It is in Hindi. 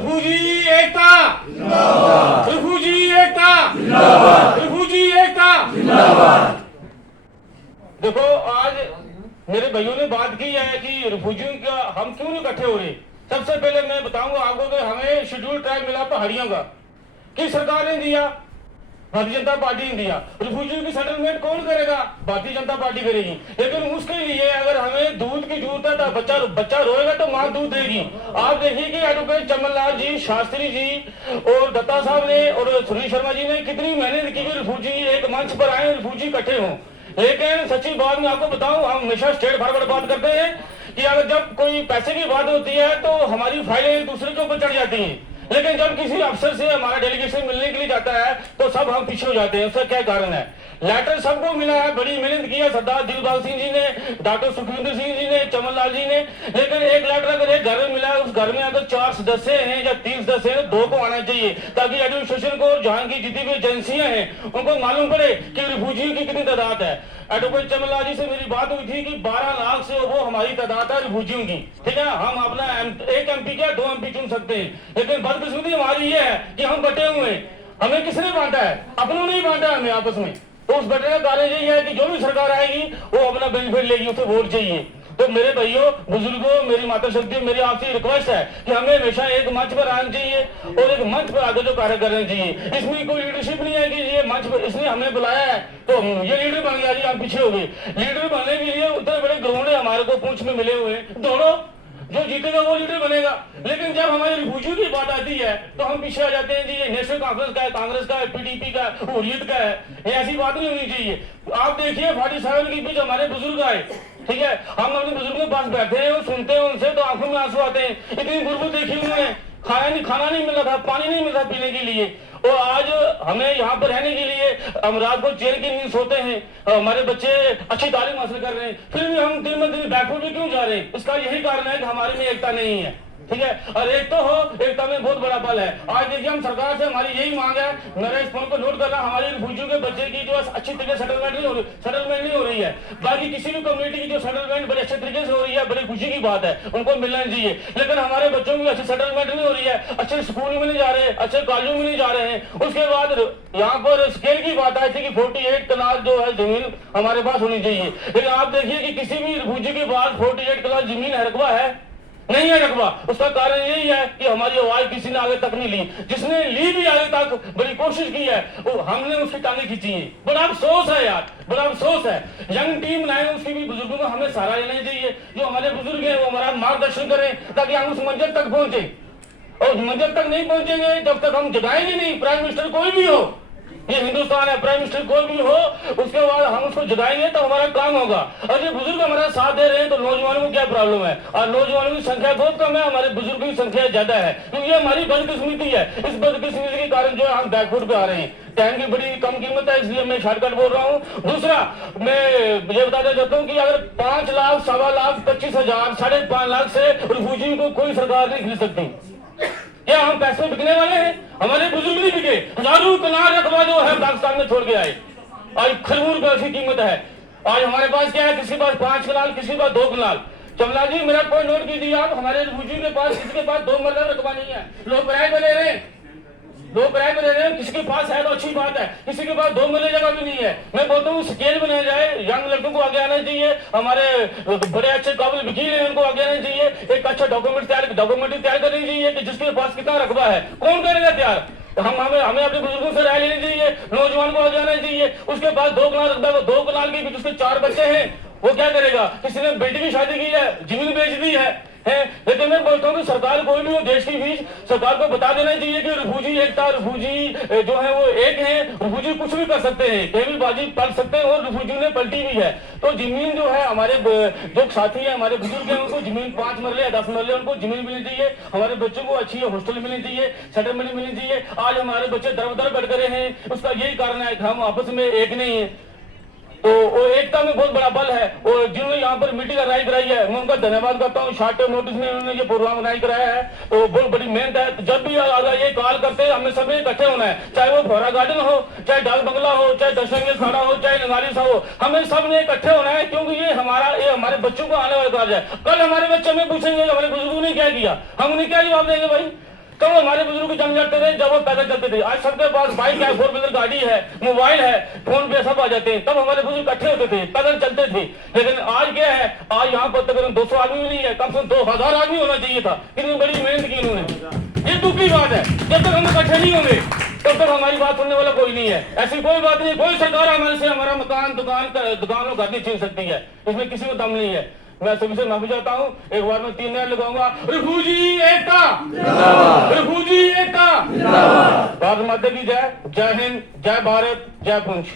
रिफूजी एकता जिंदाबाद, रिफूजी एकता जिंदाबाद, रिफूजी एकता जिंदाबाद। देखो आज मेरे भाइयों ने बात की है कि रिफूजियों का हम क्यों नहीं इकट्ठे हो रहे। सबसे पहले मैं बताऊंगा आपको कि हमें शेड्यूल ट्राइब मिला पहाड़ियों का, किस सरकार ने दिया? भारतीय जनता पार्टी ने दिया। रिफ्यूजियों की सेटलमेंट कौन करेगा? भारतीय जनता पार्टी करेगी। लेकिन उसके लिए अगर हमें दूध की जरूरत है तो बच्चा रोएगा तो मां दूध देगी। आप देखिए कि एडवोकेट चमन लाल जी, शास्त्री जी और दत्ता साहब ने और सुनील शर्मा जी ने कितनी मेहनत की कि रिफ्यूजी एक मंच पर आए, रिफ्यूजी इकट्ठे हों। लेकिन सच्ची बात मैं आपको बताऊं, हम हमेशा स्टेट फॉरवर्ड बात करते हैं कि अगर जब कोई पैसे की बात होती है तो हमारी फाइलें एक दूसरे के ऊपर चढ़ जाती हैं, लेकिन जब किसी अफसर से हमारा डेलीगेशन मिलने के लिए जाता है तो सब हम पीछे हो जाते हैं। उसका क्या कारण है? लेटर सबको मिला है, बड़ी मेहनत की है सरदार दिलबाग सिंह जी ने, डॉक्टर सुखविंदर सिंह जी ने, चमन लाल जी ने, लेकिन एक लेटर अगर एक घर में मिला है, उस घर में अगर 4 सदस्य हैं या 3 सदस्य हैं, 2 को आना चाहिए ताकि एडमिनिस्ट्रेशन को और जहां की जितनी भी एजेंसियां हैं उनको मालूम पड़े कि रिफ्यूजियों की कितनी तादाद है। एडवोकेट चमन लाल जी से मेरी बात हुई थी कि 12 लाख से वो हमारी तादाद है रिफ्यूजियों की, ठीक है। हम अपना एक एमपी क्या 2 एमपी चुन सकते हैं, लेकिन बदकिस्मती हमारी ये है कि हम बटे हुए हैं। हमें किसने बांटा है? अपनों ने ही बांटा है हमें आपस में। तो उस बटने का कारण यही है कि जो भी सरकार आएगी वो अपना बेनिफिट लेगी, उसे वोट चाहिए। तो मेरे भाइयों, बुजुर्गों, मेरी माता शक्ति, मेरी आपसे रिक्वेस्ट है कि हमें हमेशा एक मंच पर आना चाहिए और एक मंच पर आगे जो कार्य करना चाहिए। इसमें कोई लीडरशिप नहीं है कि ये मंच पर इसने हमें बुलाया है तो ये लीडर बन गया जी, हम पीछे हो गए। लीडर बनने के लिए उतने बड़े ग्राउंड हमारे को पूंछ में मिले हुए, दौड़ो, जो जीतेगा वो लीडर बनेगा। लेकिन जब हमारी रिफ्यूजी की बात आती है तो हम पीछे आ जाते हैं जी, ये नेशनल कॉन्फ्रेंस का है, कांग्रेस का है, पीडीपी का है, हुर्रियत का है। ये ऐसी बात नहीं होनी चाहिए। आप देखिए 47 के बीच हमारे बुजुर्ग आए, ठीक है, हम अपने बुजुर्गों के पास बैठे हैं और सुनते हैं उनसे तो आंखों में आंसू आते हैं। इतनी गुर्बत देखी उन्होंने, खाना नहीं मिल रहा था, पानी नहीं मिल रहा पीने के लिए, और आज हमें यहाँ पर रहने के लिए हम रात को चैन की नींद सोते हैं, हमारे बच्चे अच्छी तालीम हासिल कर रहे हैं, फिर भी हम दिन में दिन बैकवर्ड में क्यों जा रहे हैं? इसका यही कारण है कि हमारे में एकता नहीं है, ठीक है। और एक तो हो, एकता में बहुत बड़ा बल है। आज देखिए हम सरकार से हमारी यही मांग है, मेरा इस पॉइंट को नोट करना, हमारी रिफ्यूजियों के बच्चे की जो अच्छी तरीके से सेटलमेंट नहीं हो रही है। बाकी किसी भी कम्युनिटी की जो सेटलमेंट बड़े अच्छे तरीके से हो रही है, बड़ी खुशी की बात है, उनको मिलना चाहिए। लेकिन हमारे बच्चों की अच्छी सेटलमेंट नहीं हो रही है, अच्छे स्कूल में नहीं जा रहे, अच्छे कॉलेजों में नहीं जा रहे हैं। उसके बाद यहाँ पर स्केल की बात आई थी कि 48 कनाल जो है जमीन हमारे पास होनी चाहिए, लेकिन आप देखिए कि किसी भी रिफ्यूजी के पास 48 कनाल जमीन है, रकबा है नहीं है रकबा। उसका कारण यही है कि हमारी आवाज किसी ने आगे तक नहीं ली, जिसने ली भी आगे तक बड़ी कोशिश की है वो हमने उसकी टांगे खींची है। बड़ा अफसोस है यार, बड़ा अफसोस है। यंग टीम लाए उसकी भी, बुजुर्गों को हमें सहारा लेना चाहिए। जो हमारे बुजुर्ग हैं वो हमारा मार्गदर्शन करें ताकि हम उस मंजिल तक पहुंचे, और मंजिल तक नहीं पहुंचेंगे जब तक हम जगाएंगे नहीं। प्राइम मिनिस्टर कोई भी हो, ये हिंदुस्तान है, प्राइम मिनिस्टर कोई भी हो, उसके बाद हम उसको जगाएंगे तो हमारा काम होगा। और ये बुजुर्ग हमारा साथ दे रहे हैं तो नौजवानों को क्या प्रॉब्लम है? और नौजवानों की संख्या बहुत कम है, हमारे बुजुर्गों की संख्या ज्यादा है, क्योंकि ये हमारी बदकिस्मती है। इस बदकिस्मती के कारण जो है हम बैकफुट पे आ रहे हैं। टाइम की बड़ी कम कीमत है, इसलिए मैं शॉर्टकट बोल रहा हूँ। दूसरा मैं ये बताना चाहता हूँ कि अगर 5 लाख, 1.25 लाख, 25,000, 5.5 लाख से रिफ्यूजी को कोई सरकार नहीं खरीद सकती। क्या हम पैसे बिकने वाले हैं? हमारे बुजुर्ग नहीं बिके, हजारों कनाल रकबा जो है पाकिस्तान में छोड़ के आए, आज खरबूर रुपए की कीमत है। आज हमारे पास क्या है? किसी के पास 5 कनाल, किसी के पास 2 कनाल। चमला जी मेरा पॉइंट नोट कीजिए आप, हमारे बुजुर्ग के पास किसी के पास 2 मरला रकबा नहीं है, लोग किराए पे ले रहे हैं, किसी के पास है तो अच्छी बात है, किसी के पास 2 मरले जगह भी नहीं है। मैं बोलता हूँ स्केल बनाया जाए, यंग लड़कों को आगे आना चाहिए, हमारे बड़े अच्छे काबिल वकील हैं उनको आगे आना चाहिए, एक अच्छा डॉक्यूमेंट तैयार करनी चाहिए कि जिसके पास कितना रकबा है, कौन करेगा तैयार। हमें अपने बुजुर्गों से राय लेनी चाहिए, नौजवान को आगे आना चाहिए। उसके पास 2 कनाल रकबा है, 2 कनाल के बीच उसके 4 बच्चे हैं, वो क्या करेगा? किसी ने बेटी की शादी की है, जमीन बेच दी है। लेकिन मैं बोलता हूँ कि सरकार कोई भी हो देश के बीच, सरकार को बता देना चाहिए कि रिफ्यूजी एकता, रिफ्यूजी जो है वो एक है, रिफ्यूजी कुछ भी कर सकते हैं, कहीं भी बाजी पलट सकते हैं, और रिफ्यूजी ने पलटी भी है। तो जमीन जो है हमारे जो साथी है, हमारे बुजुर्ग हैं, उनको जमीन 5 मरले या 10 मरले उनको जमीन मिलनी चाहिए। हमारे बच्चों को अच्छी हॉस्टल मिलनी चाहिए, सेटलमेंट मिलनी चाहिए। आज हमारे बच्चे दर बदर बैठ गए हैं, उसका यही कारण है कि हम आपस में एक नहीं है। तो वो एकता में बहुत बड़ा बल है, और जिन्होंने यहाँ पर मीटिंग ऑर्गेनाइज कराई है मैं उनका धन्यवाद करता हूँ। शॉर्ट टर्म नोटिस में उन्होंने ये प्रोग्राम ऑर्गेनाइज कराया है, तो बहुत बड़ी मेहनत है। तो जब भी अगर ये कॉल करते हैं हमें सब इकट्ठे होना है, चाहे वो फोरा गार्डन हो, चाहे डाक बंगला हो, चाहे दशरंग खाड़ा हो, चाहे नगारी सा हो, हमें सब ने इकट्ठे होना है, क्योंकि ये हमारे बच्चों को आने वाला कार्य है। कल हमारे बच्चे हमें पूछेंगे हमारे बुजुर्गों ने क्या किया, हम उन्हें क्या जवाब देंगे भाई? कब हमारे बुजुर्ग जम जाते थे जब वो पैदल चलते थे। आज सबके पास बाइक है, 4 व्हीलर गाड़ी है, मोबाइल है, फोन पे सब आ जाते हैं। तब हमारे बुजुर्ग इकट्ठे होते थे, पैदल चलते थे। लेकिन आज क्या है, आज यहाँ पर तकरीबन 200 आदमी नहीं है, कम से कम 2000 आदमी होना चाहिए था। कितनी बड़ी मेहनत की इन्होंने। ये दुख की बात है, जब तक हम इकट्ठे नहीं होंगे तब तक हमारी बात सुनने वाला कोई नहीं है। ऐसी कोई बात नहीं, कोई सरकार हमारे से हमारा मकान दुकान और घर नहीं छीन सकती है, इसमें किसी को दम नहीं है। मैं सभी से माफी चाहता हूँ, एक बार मैं 3 नारे लगाऊंगा। रिफूजी एकता, रिफूजी एकता, भारत माता की जय, जय हिंद, जय भारत, जय पुंछ।